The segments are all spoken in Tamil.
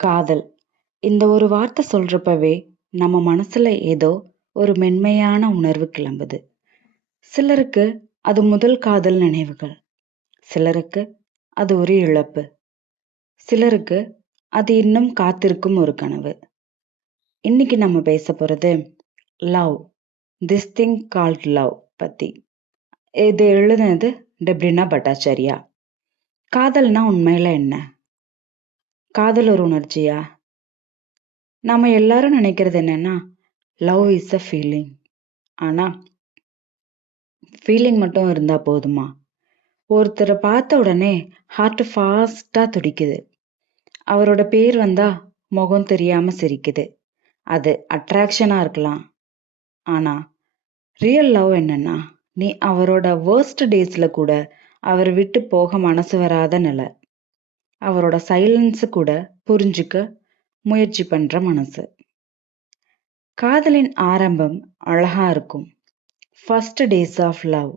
காதல். இந்த ஒரு வார்த்தை சொல்றப்பவே நம்ம மனசுல ஏதோ ஒரு மென்மையான உணர்வு கிளம்புது. சிலருக்கு அது முதல் காதல் நினைவுகள். சிலருக்கு அது ஒரு இழப்பு. சிலருக்கு அது இன்னும் காத்திருக்கும் ஒரு கனவு. இன்னைக்கு நம்ம பேச போறது love. This thing called love பத்தி. இது எழுதுனது டெப்ரினா பட்டாச்சாரியா. காதல்னா உண்மையில என்ன? காதல் ஒரு உணர்ச்சியா? நாம எல்லாரும் நினைக்கிறது என்னன்னா, லவ் இஸ் அ ஃபீலிங். ஆனா ஃபீலிங் மட்டும் இருந்தா போதுமா? ஒருத்தரை பார்த்த உடனே ஹார்ட் ஃபாஸ்டா துடிக்குது. அவரோட பேர் வந்தா முகம் தெரியாம சிரிக்குது. அது அட்ராக்ஷனா இருக்கலாம். ஆனா ரியல் லவ் என்னன்னா, நீ அவரோட worst டேஸ்ல கூட அவரை விட்டு போக மனசு வராத நிலை. அவரோட சைலன்ஸ் கூட புரிஞ்சுக்க முயற்சி பண்ற மனசு. காதலின் ஆரம்பம் அழகா இருக்கும். First days of love.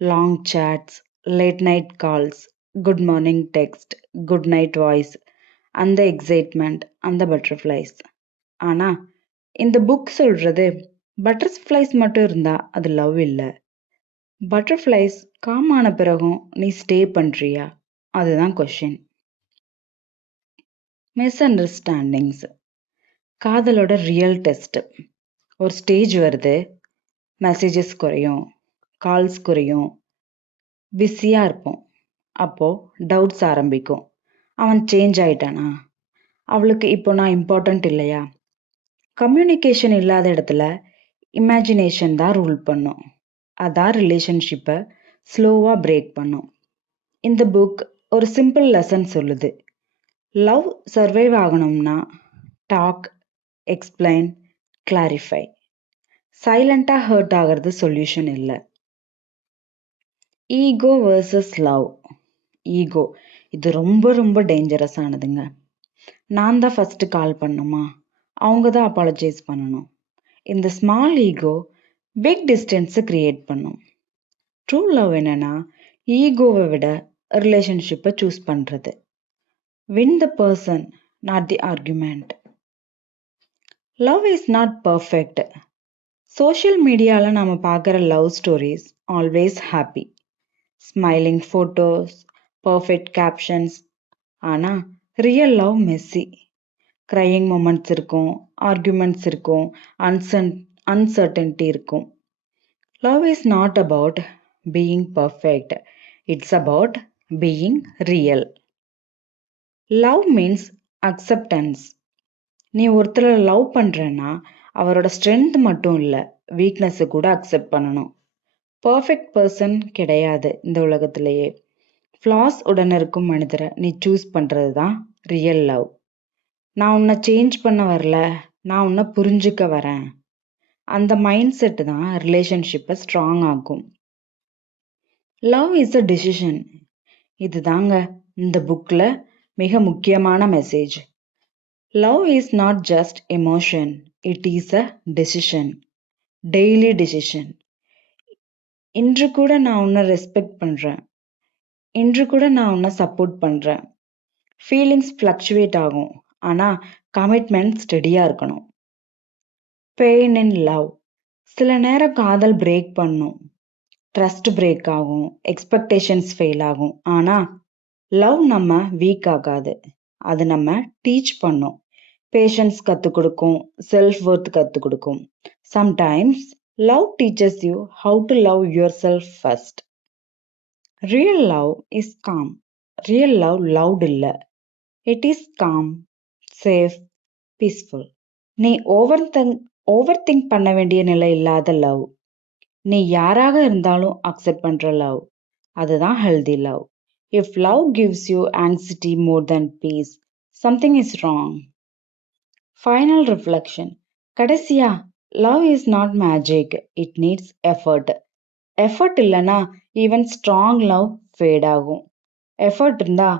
Long chats, late night calls, good morning text, good night voice, அந்த எக்ஸைட்மெண்ட், அந்த பட்டர்ஃப்ளைஸ். ஆனா இந்த புக் சொல்றது பட்டர்ஃப்ளைஸ் மட்டும் இருந்தா அது லவ் இல்ல. பட்டர்ஃப்ளைஸ் காம் ஆன பிறகும் நீ ஸ்டே பண்றியா? அதுதான் கொஷின். Misunderstandings. காதலோட ரியல் டெஸ்ட். ஒரு ஸ்டேஜ் வருது, மெசேஜஸ் குறையும், கால்ஸ் குறையும், பிஸியா இருப்போம். அப்போ டவுட்ஸ் ஆரம்பிக்கும். அவன் சேஞ்ச் ஆயிட்டானா? அவளுக்கு இப்போ நான் இம்பார்ட்டன்ட் இல்லையா? கம்யூனிகேஷன் இல்லாத இடத்துல இமேஜினேஷன் தான் ரூல் பண்ணும். அதான் ரிலேஷன்ஷிப்பை ஸ்லோவாக பிரேக் பண்ணும். இந்த புக் ஒரு சிம்பிள் லெசன் சொல்லுது. லவ் சர்வைவ் ஆகணும்னா டாக், எக்ஸ்பிளைன், கிளாரிஃபை. சைலண்டாக ஹர்ட் ஆகிறது சொல்யூஷன் இல்லை. Ego versus love. ஈகோ இது ரொம்ப ரொம்ப டேஞ்சரஸ் ஆனதுங்க. நான் தான் ஃபர்ஸ்ட் கால் பண்ணுமா, அவங்க தான் அப்பாலஜைஸ் பண்ணணும். இந்த ஸ்மால் ஈகோ பிக் டிஸ்டன்ஸை கிரியேட் பண்ணும். ட்ரூ லவ் என்னன்னா, ஈகோவை விட ரிலேஷன்ஷிப்பை சூஸ் பண்றது. Win the person, not the argument. Love is not perfect. Social மீடியாவில் நம்ம பார்க்குற love stories always happy, smiling photos, perfect captions. ஆனால் real love messy. Crying moments இருக்கும், ஆர்குமெண்ட்ஸ் இருக்கும், அன்சர்டன்டி இருக்கும். Love is not about being perfect. It's about being real. Love means acceptance. நீ ஒருத்தரை லவ் பண்றேன்னா அவரோட ஸ்ட்ரென்த் மட்டும் இல்லை, வீக்னஸை கூட அக்செப்ட் பண்ணணும். பர்ஃபெக்ட் பர்சன் கிடையாது இந்த உலகத்திலேயே. ஃப்ளாஸ் உடன் இருக்கும் மனிதரை நீ சூஸ் பண்றது தான் ரியல் லவ். நான் உன்னை சேஞ்ச் பண்ண வரல, நான் உன்னை புரிஞ்சுக்க வரேன். அந்த மைண்ட் செட் தான் ரிலேஷன்ஷிப்பை ஸ்ட்ராங் ஆக்கும். Love is a decision. இது தாங்க இந்த புக்கில் மிக முக்கியமான message. Love is not just emotion, it is a decision, daily decision. இன்று கூட நான் உன்னை ரெஸ்பெக்ட் பண்ணுறேன், இன்று கூட நான் உன்னை சப்போர்ட் பண்ணுறேன். ஃபீலிங்ஸ் ஃப்ளக்சுவேட் ஆகும், ஆனால் கமிட்மெண்ட் ஸ்டெடியாக இருக்கணும். Pain in love. சில நேரம் காதல் பிரேக் பண்ணும், ட்ரஸ்ட் பிரேக் ஆகும், எக்ஸ்பெக்டேஷன்ஸ் ஃபெயில் ஆகும். ஆனால் லவ் நம்ம வீக் ஆகாது, அது நம்ம டீச் பண்ணும். பேஷன்ஸ் கற்றுக் கொடுக்கும், செல்ஃப் ஒர்த் கற்றுக் கொடுக்கும். Sometimes love teaches you how to love yourself first. Real love is calm. Real love loud இல்லை, it is calm, safe, peaceful. நீ ஓவர் திங்க் பண்ண வேண்டிய நிலை இல்லாத லவ். நீ யாராக இருந்தாலும் அக்செப்ட் பண்ற லவ். அதுதான் healthy love. If love gives you anxiety more than peace, something is wrong. Final reflection. கடைசியா, love is not magic. It needs effort. Effort இல்லனா even strong love fade ஆகும். Effort இருந்தா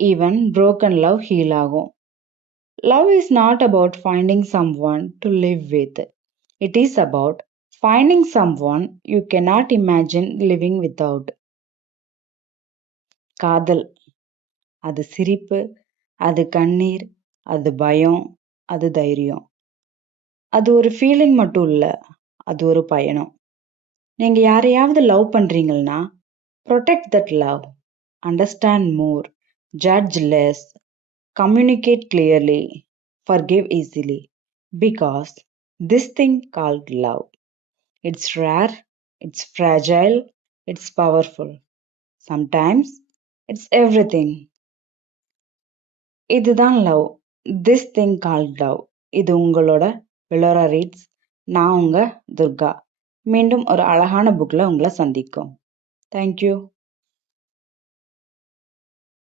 even broken love heal ஆகும். Love is not about finding someone to live with. It is about finding someone you cannot imagine living without. காதல் அது சிரிப்பு, அது கண்ணீர், அது பயம், அது தைரியம். அது ஒரு ஃபீலிங் மட்டும் இல்ல. அது ஒரு பயணம். நீங்க யாரையாவது லவ் பண்றீங்கன்னா, protect that love. Understand more. Judge less. Communicate clearly. Forgive easily. Because this thing called love. It's rare, it's fragile, it's powerful. Sometimes it's everything. இதுதான் love. This thing called love. இது உங்களோட விலோரா ரீட்ஸ். நான் உங்க துர்கா. மீண்டும் ஒரு அழகான புக்ல உங்களை சந்திக்கும். தேங்க்யூ.